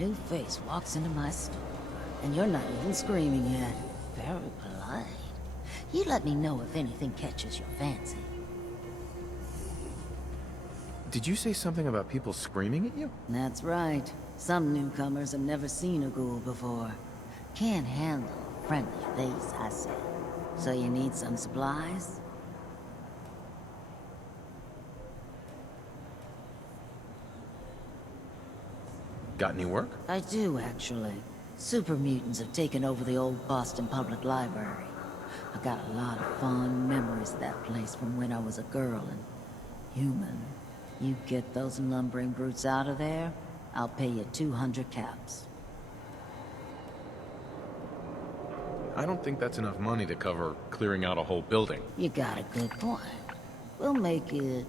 new face walks into my store, and you're not even screaming yet. Very polite. You let me know if anything catches your fancy. Did you say something about people screaming at you? That's right. Some newcomers have never seen a ghoul before. Can't handle a friendly face, I said. So you need some supplies? Got any work? I do, actually. Super mutants have taken over the old Boston Public Library. I got a lot of fond memories of that place from when I was a girl and human. You get those lumbering brutes out of there, I'll pay you 200 caps. I don't think that's enough money to cover clearing out a whole building. You got a good point. We'll make it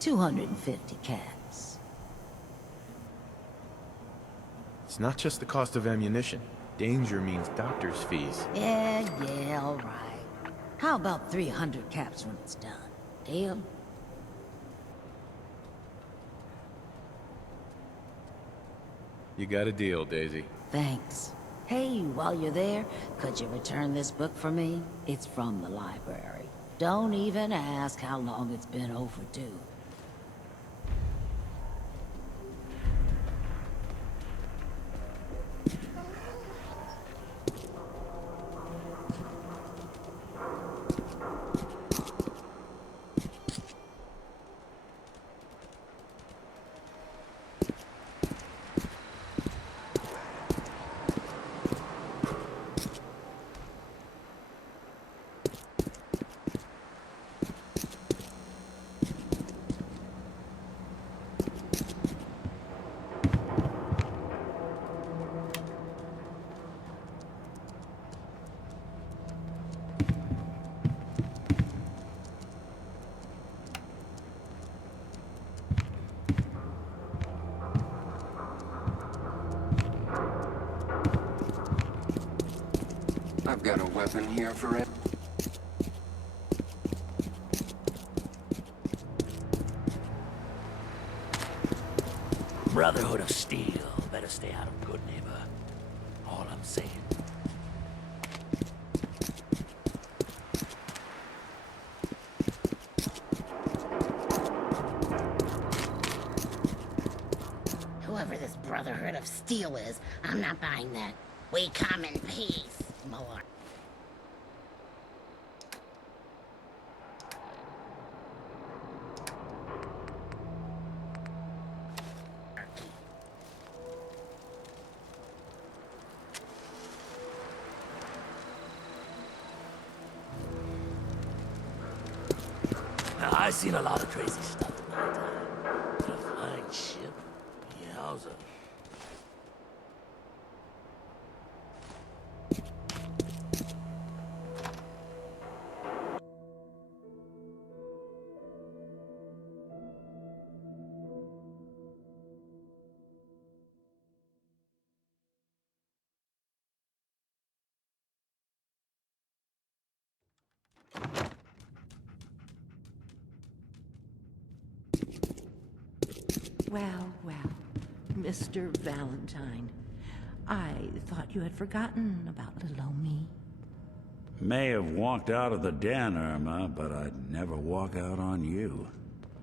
250 caps. It's not just the cost of ammunition. Danger means doctor's fees. Yeah, all right. How about 300 caps when it's done? Deal? You got a deal, Daisy. Thanks. Hey, while you're there, could you return this book for me? It's from the library. Don't even ask how long it's been overdue. I've got a weapon here for it. Brotherhood of Steel. Better stay out of good neighbor. All I'm saying. Whoever this Brotherhood of Steel is, I'm not buying that. We come in peace, more. Now, I've seen a lot of crazy stuff in my time. But a flying ship? Yowza. Well, Mr. Valentine. I thought you had forgotten about little old me. May have walked out of the den, Irma, but I'd never walk out on you.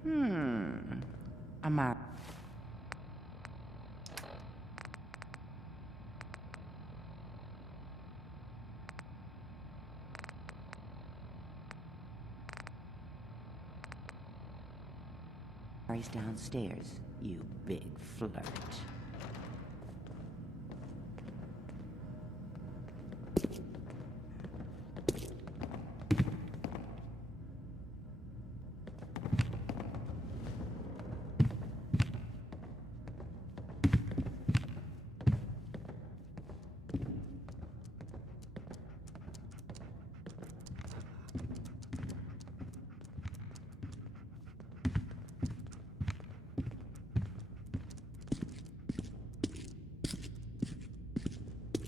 Am I... He's downstairs, you big flirt.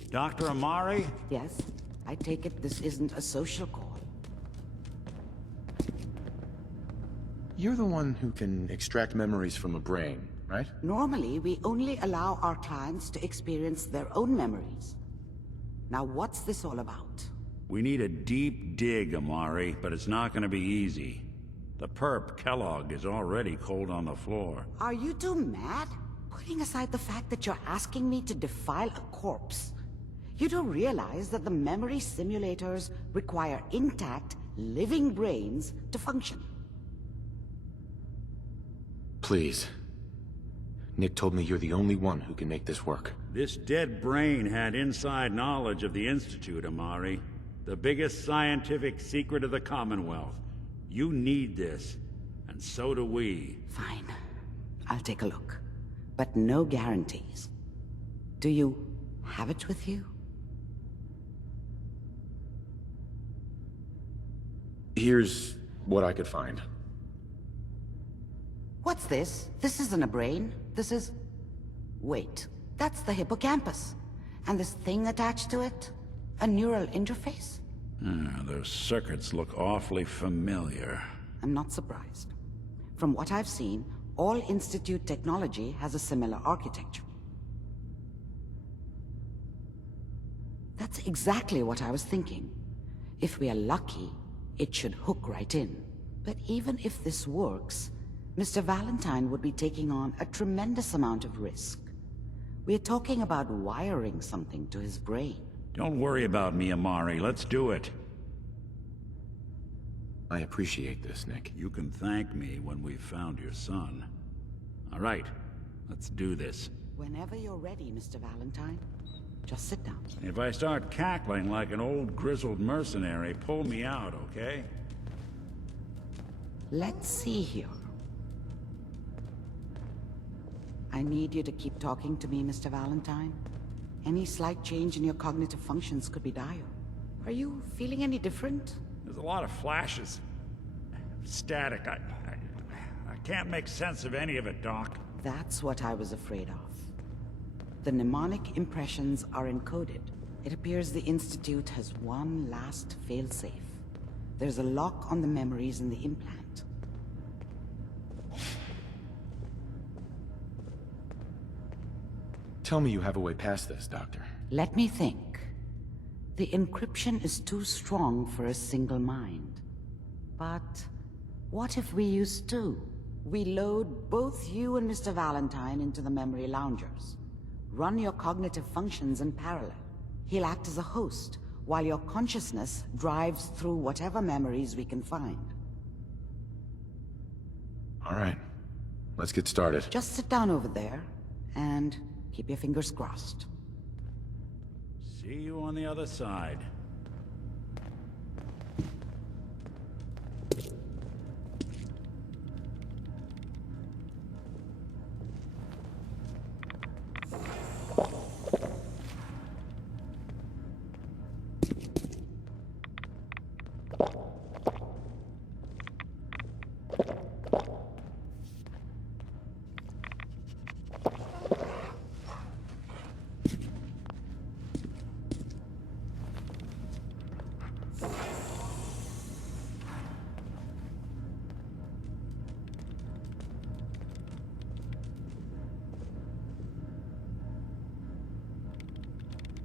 Dr. Amari? Yes, I take it this isn't a social call. You're the one who can extract memories from a brain. right? Normally, we only allow our clients to experience their own memories. Now, what's this all about? We need a deep dig, Amari, but it's not gonna be easy. The perp, Kellogg, is already cold on the floor. Are you two mad? Putting aside the fact that you're asking me to defile a corpse, you do realize that the memory simulators require intact, living brains to function. Please. Nick told me you're the only one who can make this work. This dead brain had inside knowledge of the Institute, Amari. The biggest scientific secret of the Commonwealth. You need this, and so do we. Fine. I'll take a look. But no guarantees. Do you have it with you? Here's what I could find. What's this? This isn't a brain. This is... Wait, that's the hippocampus. And this thing attached to it? A neural interface? Those circuits look awfully familiar. I'm not surprised. From what I've seen, all Institute technology has a similar architecture. That's exactly what I was thinking. If we are lucky, it should hook right in. But even if this works, Mr. Valentine would be taking on a tremendous amount of risk. We're talking about wiring something to his brain. Don't worry about me, Amari. Let's do it. I appreciate this, Nick. You can thank me when we've found your son. All right, let's do this. Whenever you're ready, Mr. Valentine. Just sit down. If I start cackling like an old grizzled mercenary, pull me out, okay? Let's see here. I need you to keep talking to me, Mr. Valentine. Any slight change in your cognitive functions could be dire. Are you feeling any different? There's a lot of flashes. Static. I can't make sense of any of it, Doc. That's what I was afraid of. The mnemonic impressions are encoded. It appears the Institute has one last failsafe. There's a lock on the memories in the implant. Tell me you have a way past this, Doctor. Let me think. The encryption is too strong for a single mind. But what if we use two? We load both you and Mr. Valentine into the memory loungers. Run your cognitive functions in parallel. He'll act as a host, while your consciousness drives through whatever memories we can find. All right. Let's get started. Just sit down over there, and keep your fingers crossed. See you on the other side.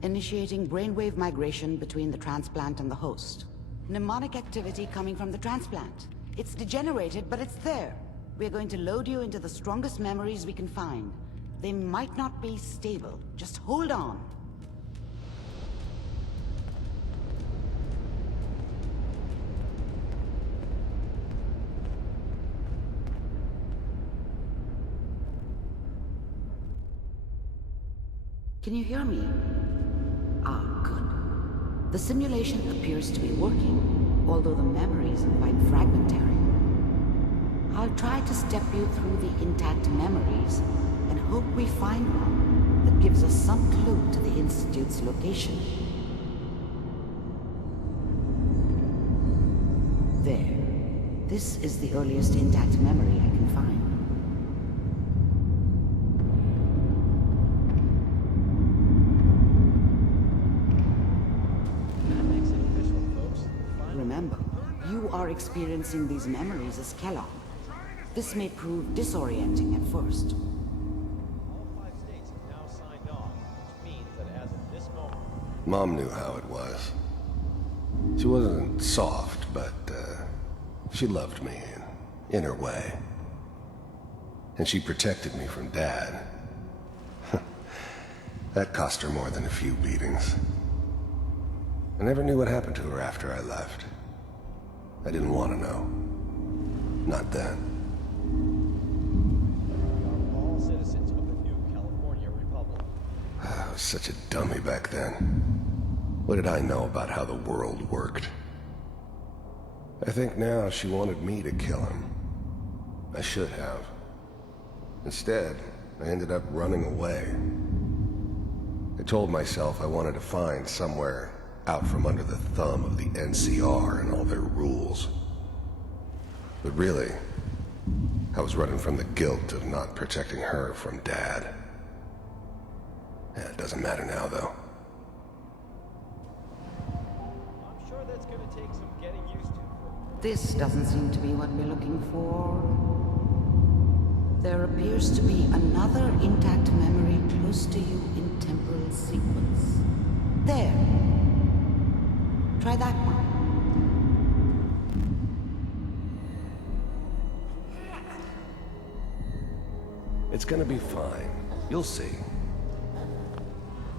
Initiating brainwave migration between the transplant and the host. Mnemonic activity coming from the transplant. It's degenerated, but it's there. We're going to load you into the strongest memories we can find. They might not be stable. Just hold on. Can you hear me? Ah, good. The simulation appears to be working, although the memories are quite fragmentary. I'll try to step you through the intact memories and hope we find one that gives us some clue to the Institute's location. There. This is the earliest intact memory I can find. Remember, you are experiencing these memories as Kellogg. This may prove disorienting at first. Mom knew how it was. She wasn't soft, but she loved me in her way. And she protected me from Dad. That cost her more than a few beatings. I never knew what happened to her after I left. I didn't want to know. Not then. All citizens of the new California Republic. I was such a dummy back then. What did I know about how the world worked? I think now she wanted me to kill him. I should have. Instead, I ended up running away. I told myself I wanted to find somewhere out from under the thumb of the NCR and all their rules. But really, I was running from the guilt of not protecting her from Dad. Yeah, it doesn't matter now, though. I'm sure that's gonna take some getting used to. This doesn't seem to be what we're looking for. There appears to be another intact memory close to you in temporal sequence. There. Try that one. It's gonna be fine. You'll see.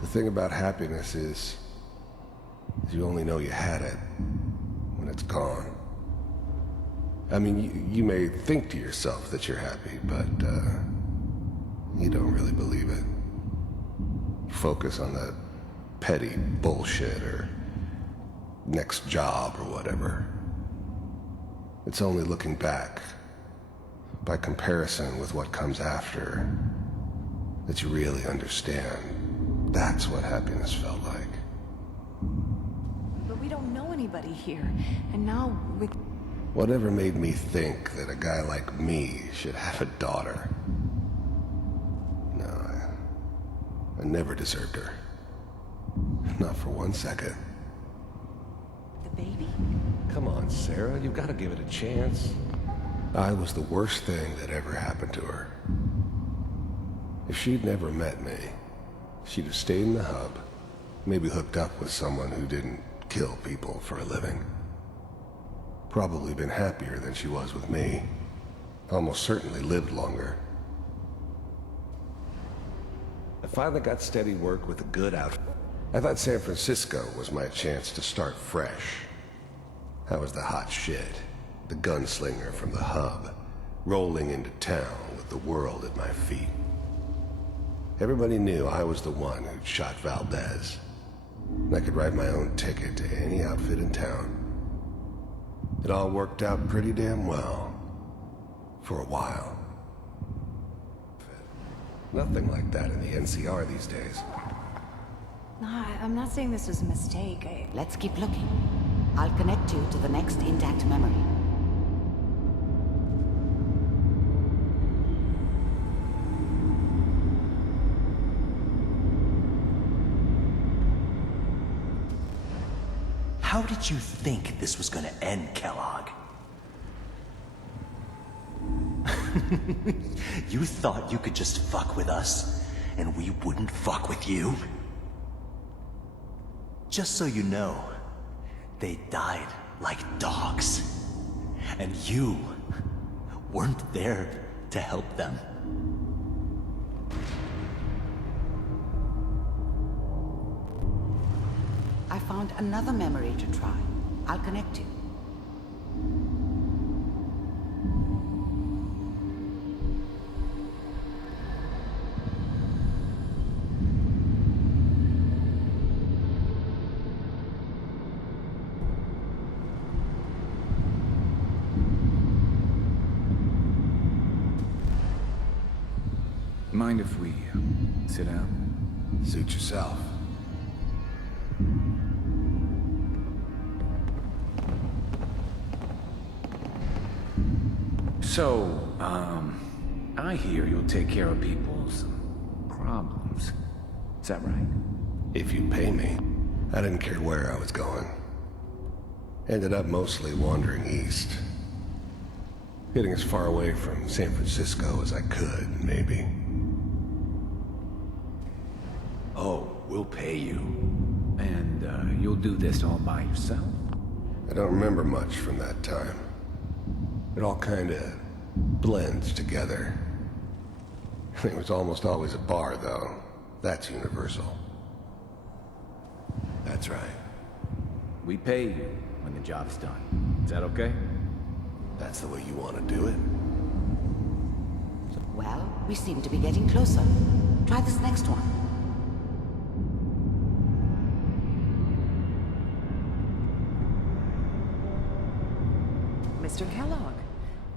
The thing about happiness is you only know you had it when it's gone. I mean, you may think to yourself that you're happy, but you don't really believe it. You focus on that petty bullshit or next job or whatever. It's only looking back, by comparison with what comes after, that you really understand. That's what happiness felt like. But we don't know anybody here, and now we... Whatever made me think that a guy like me should have a daughter? No, I never deserved her. Not for 1 second. The baby? Come on, Sarah, you've got to give it a chance. I was the worst thing that ever happened to her. If she'd never met me, she'd have stayed in the hub, maybe hooked up with someone who didn't kill people for a living. Probably been happier than she was with me. Almost certainly lived longer. I finally got steady work with a good outfit. I thought San Francisco was my chance to start fresh. I was the hot shit, the gunslinger from the hub, rolling into town with the world at my feet. Everybody knew I was the one who'd shot Valdez. And I could write my own ticket to any outfit in town. It all worked out pretty damn well. For a while. Nothing like that in the NCR these days. No, I'm not saying this was a mistake. Let's keep looking. I'll connect you to the next intact memory. How did you think this was gonna end, Kellogg? You thought you could just fuck with us, and we wouldn't fuck with you? Just so you know, they died like dogs. And you weren't there to help them. I found another memory to try. I'll connect you. Mind if we sit down? Suit yourself. So, I hear you'll take care of people's problems. Is that right? If you pay me. I didn't care where I was going. Ended up mostly wandering east. Getting as far away from San Francisco as I could, maybe. Oh, we'll pay you. And you'll do this all by yourself? I don't remember much from that time. It all kinda blends together. It was almost always a bar, though. That's universal. That's right. We pay you when the job's done. Is that okay? That's the way you want to do it. Well, we seem to be getting closer. Try this next one. Mr. Kellogg,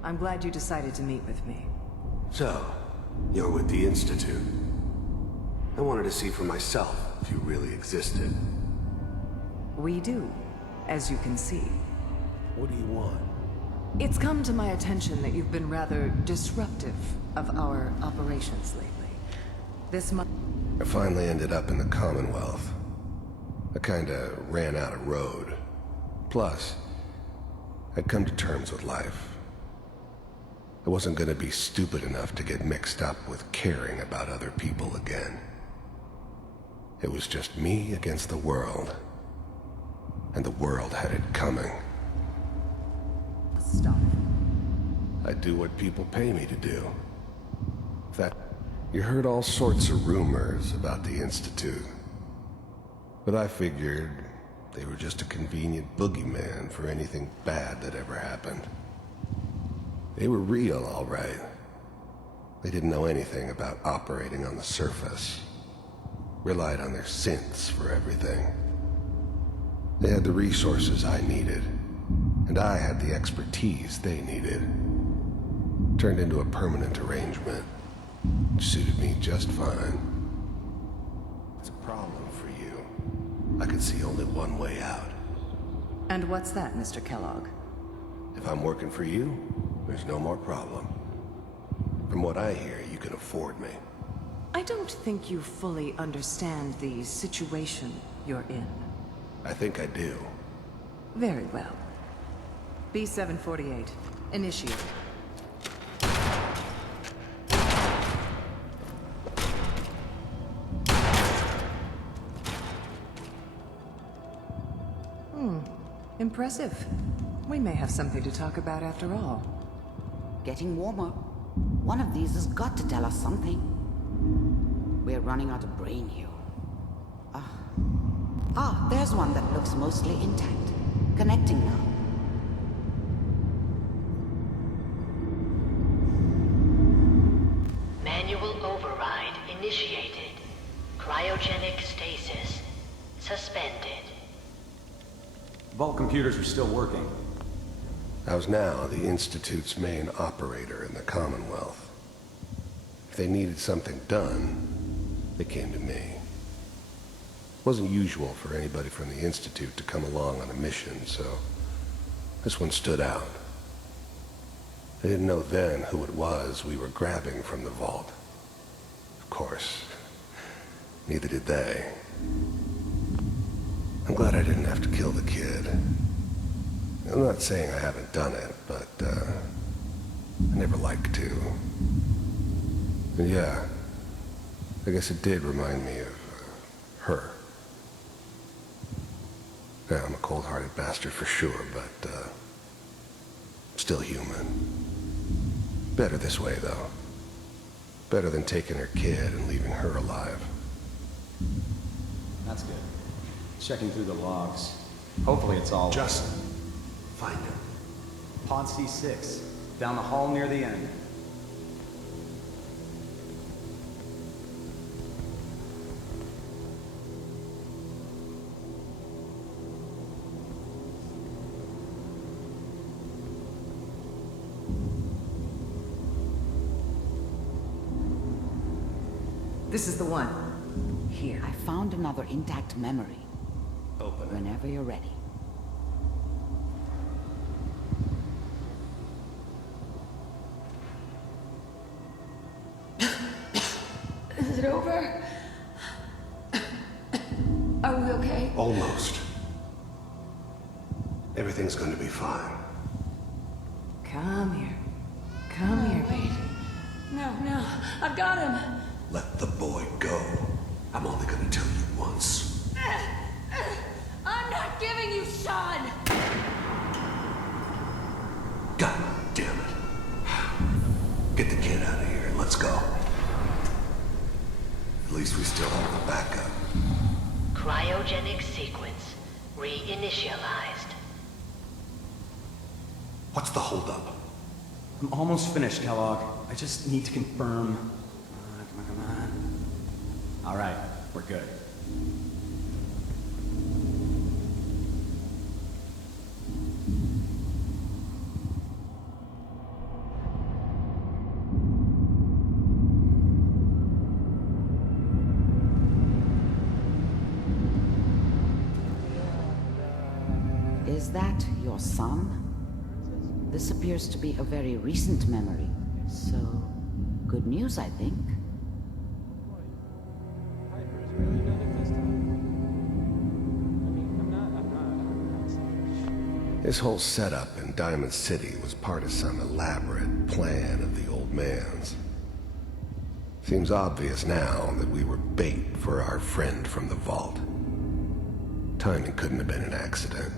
I'm glad you decided to meet with me. So, you're with the Institute. I wanted to see for myself if you really existed. We do, as you can see. What do you want? It's come to my attention that you've been rather disruptive of our operations lately. This month... I finally ended up in the Commonwealth. I kinda ran out of road. Plus, I'd come to terms with life. I wasn't gonna be stupid enough to get mixed up with caring about other people again. It was just me against the world. And the world had it coming. Stop. I do what people pay me to do. You heard all sorts of rumors about the Institute. But I figured they were just a convenient boogeyman for anything bad that ever happened. They were real, all right. They didn't know anything about operating on the surface. Relied on their synths for everything. They had the resources I needed, and I had the expertise they needed. Turned into a permanent arrangement, which suited me just fine. It's a problem for you. I could see only one way out. And what's that, Mr. Kellogg? If I'm working for you, there's no more problem. From what I hear, you can afford me. I don't think you fully understand the situation you're in. I think I do. Very well. B-748, initiate. Impressive. We may have something to talk about after all. Getting warmer. One of these has got to tell us something. We're running out of brain here. There's one that looks mostly intact. Connecting now. Manual override initiated. Cryogenic stasis suspended. Vault computers are still working. I was now the Institute's main operator in the Commonwealth. If they needed something done, they came to me. It wasn't usual for anybody from the Institute to come along on a mission, so this one stood out. I didn't know then who it was we were grabbing from the vault. Of course, neither did they. I'm glad I didn't have to kill the kid. I'm not saying I haven't done it, but, I never liked to. And yeah, I guess it did remind me of, her. Yeah, I'm a cold-hearted bastard for sure, but, still human. Better this way, though. Better than taking her kid and leaving her alive. That's good. Checking through the logs. Hopefully it's all... Just find him. Pod C6. Down the hall near the end. This is the one. Here. I found another intact memory. Open it. Whenever you're ready. Is it over? Are we okay? Almost. Everything's going to be fine. Come here. Come here, baby. No, I've got him. Let the boy go. I'm only going to tell you once. Cryogenic sequence reinitialized. What's the holdup? I'm almost finished, Kellogg. I just need to confirm. Come on. All right, we're good. Is that your son? This appears to be a very recent memory, so good news, I think. Piper's really done it this time. I mean, I'm not saying. His whole setup in Diamond City was part of some elaborate plan of the old man's. Seems obvious now that we were bait for our friend from the vault. Timing couldn't have been an accident.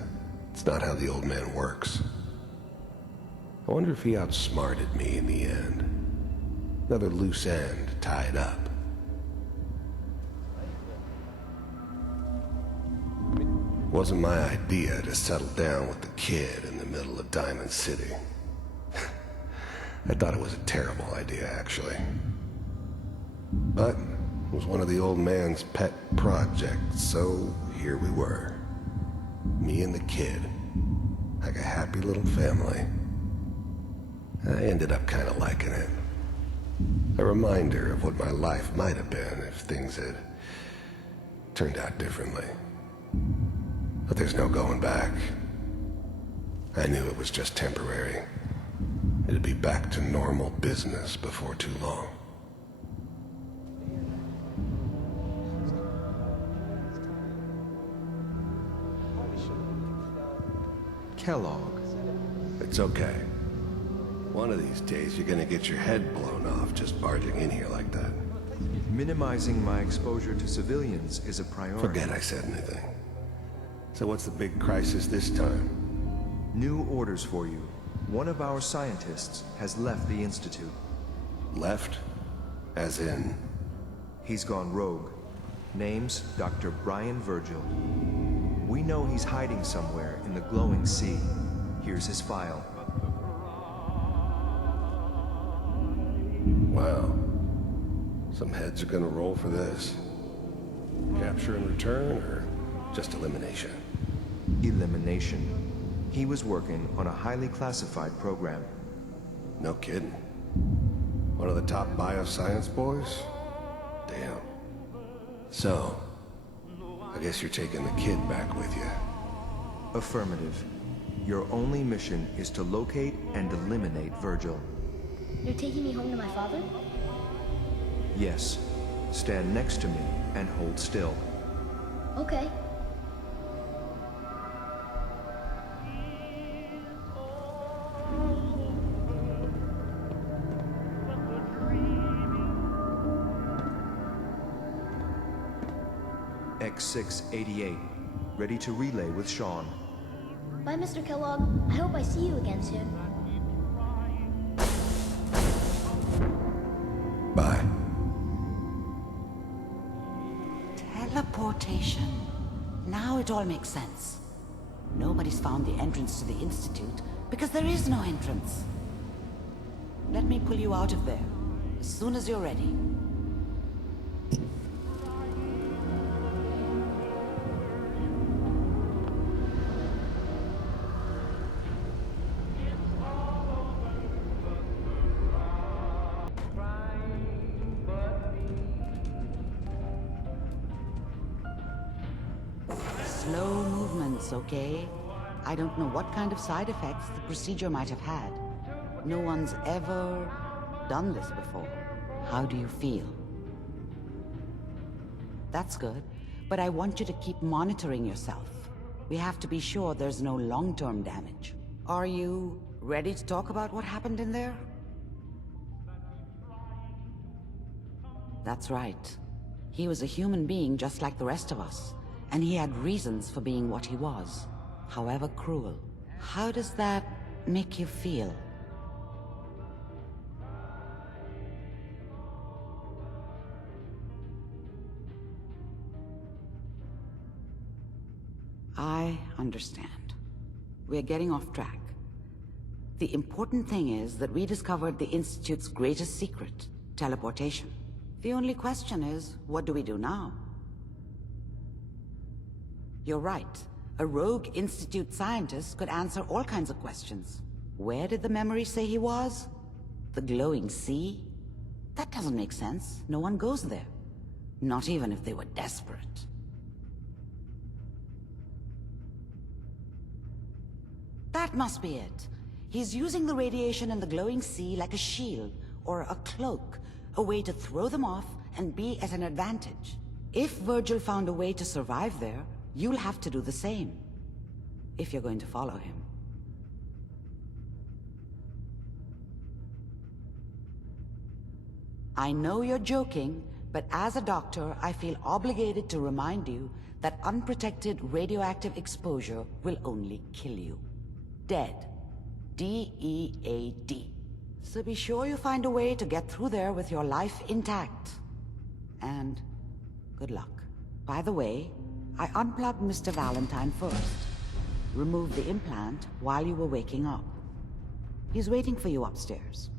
It's not how the old man works. I wonder if he outsmarted me in the end. Another loose end tied up. Wasn't my idea to settle down with the kid in the middle of Diamond City. I thought it was a terrible idea, actually. But it was one of the old man's pet projects, so here we were. Me and the kid, like a happy little family. I ended up kind of liking it. A reminder of what my life might have been if things had turned out differently. But there's no going back. I knew it was just temporary. It'd be back to normal business before too long. Kellogg. It's okay. One of these days, you're gonna get your head blown off just barging in here like that. Minimizing my exposure to civilians is a priority. Forget I said anything. So what's the big crisis this time? New orders for you. One of our scientists has left the Institute. Left? As in? He's gone rogue. Name's Dr. Brian Virgil. We know he's hiding somewhere in the glowing sea. Here's his file. Wow. Some heads are gonna roll for this. Capture and return, or just elimination? Elimination. He was working on a highly classified program. No kidding. One of the top bioscience boys? Damn. So, I guess you're taking the kid back with you. Affirmative. Your only mission is to locate and eliminate Virgil. You're taking me home to my father? Yes. Stand next to me and hold still. Okay. X688. Ready to relay with Sean. Bye, Mr. Kellogg. I hope I see you again soon. Bye. Teleportation. Now it all makes sense. Nobody's found the entrance to the Institute because there is no entrance. Let me pull you out of there as soon as you're ready. Slow movements, okay? I don't know what kind of side effects the procedure might have had. No one's ever done this before. How do you feel? That's good, but I want you to keep monitoring yourself. We have to be sure there's no long-term damage. Are you ready to talk about what happened in there? That's right. He was a human being just like the rest of us. And he had reasons for being what he was, however cruel. How does that make you feel? I understand. We're getting off track. The important thing is that we discovered the Institute's greatest secret, teleportation. The only question is, what do we do now? You're right. A rogue Institute scientist could answer all kinds of questions. Where did the memory say he was? The glowing sea? That doesn't make sense. No one goes there. Not even if they were desperate. That must be it. He's using the radiation in the glowing sea like a shield, or a cloak, a way to throw them off and be at an advantage. If Virgil found a way to survive there, you'll have to do the same. If you're going to follow him. I know you're joking, but as a doctor, I feel obligated to remind you that unprotected radioactive exposure will only kill you. Dead. D-E-A-D. So be sure you find a way to get through there with your life intact. And good luck. By the way, I unplugged Mr. Valentine first. Removed the implant while you were waking up. He's waiting for you upstairs.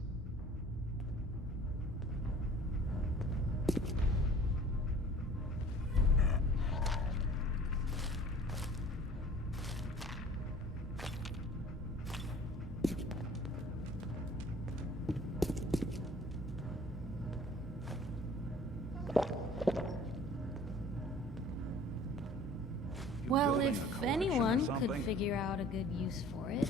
Well, if anyone could figure out a good use for it.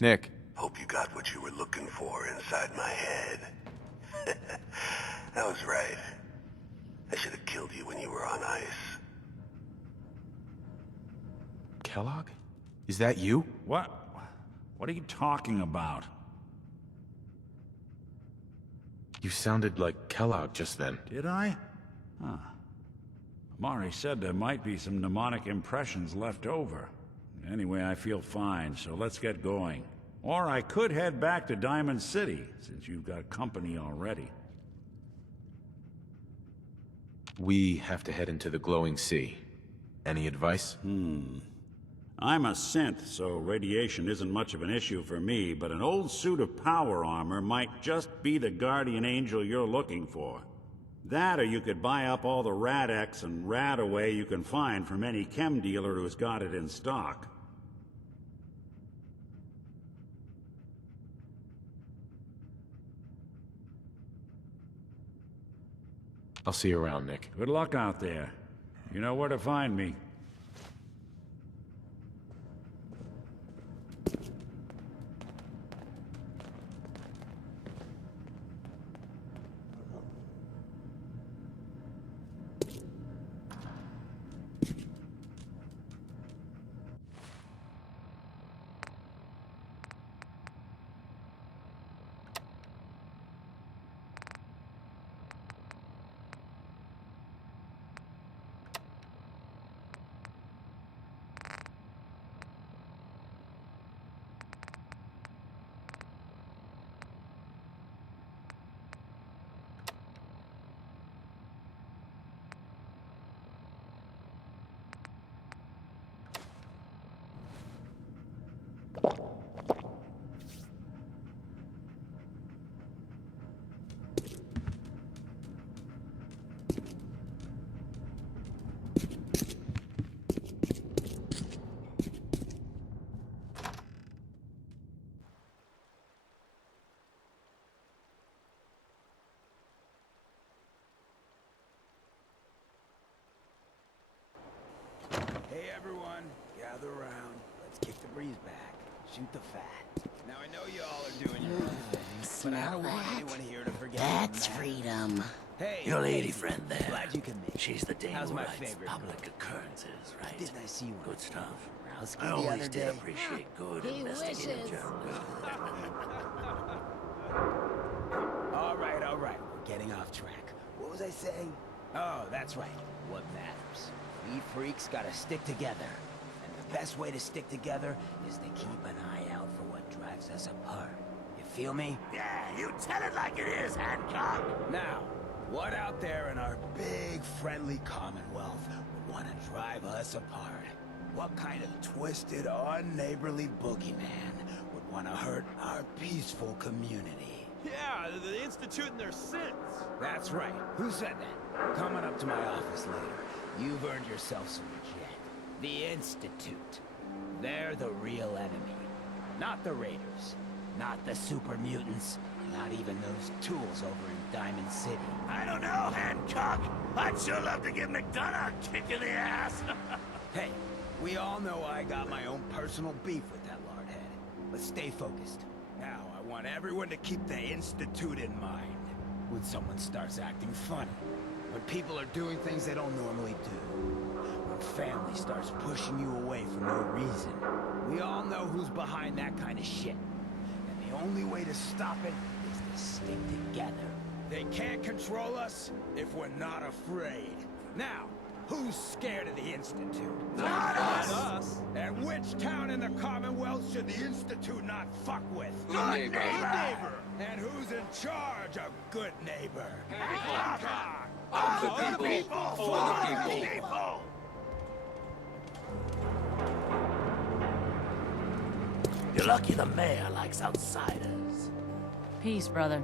Nick. Hope you got what you were looking for inside my head. I was right. I should have killed you when you were on ice. Kellogg? Is that you? What? What are you talking about? You sounded like Kellogg just then. Did I? Huh. Amari said there might be some mnemonic impressions left over. Anyway, I feel fine, so let's get going. Or I could head back to Diamond City, since you've got company already. We have to head into the glowing sea. Any advice? I'm a synth, so radiation isn't much of an issue for me, but an old suit of power armor might just be the guardian angel you're looking for. That, or you could buy up all the Rad-X and Rad-Away you can find from any chem dealer who's got it in stock. I'll see you around, Nick. Good luck out there. You know where to find me. Hey everyone, gather around. Let's kick the breeze back. Shoot the fat. Now I know y'all are doing your own thing, but I don't want anyone here to forget. That's freedom. Hey, your lady friend there. Glad you can make it. She's the dame How's who my writes favorite public occurrences, right? Didn't I see you? Good stuff. Rowski I the always other did day? appreciate good He investigative wishes. journalism. All right. We're getting off track. What was I saying? Oh, that's right. What matters? We freaks gotta stick together. And the best way to stick together is to keep an eye out for what drives us apart. You feel me? Yeah, you tell it like it is, Hancock. Now, what out there in our big, friendly Commonwealth would want to drive us apart? What kind of twisted, unneighborly boogeyman would want to hurt our peaceful community? Yeah, the Institute and their sins. That's right. Who said that? Coming up to my office later, you've earned yourself some jet. The Institute. They're the real enemy. Not the Raiders. Not the super mutants. Not even those tools over in Diamond City. I don't know, Hancock. I'd sure love to give McDonough a kick in the ass. Hey, we all know I got my own personal beef with that lardhead. But stay focused. Now, I want everyone to keep the Institute in mind. When someone starts acting funny. When people are doing things they don't normally do. When family starts pushing you away for no reason. We all know who's behind that kind of shit. And the only way to stop it is to stick together. They can't control us if we're not afraid. Now, who's scared of the Institute? Not us! And which town in the Commonwealth should the Institute not fuck with? Good neighbor! And who's in charge of good neighbor? Hancock! Of the people! For the people! You're lucky the mayor likes outsiders. Peace, brother.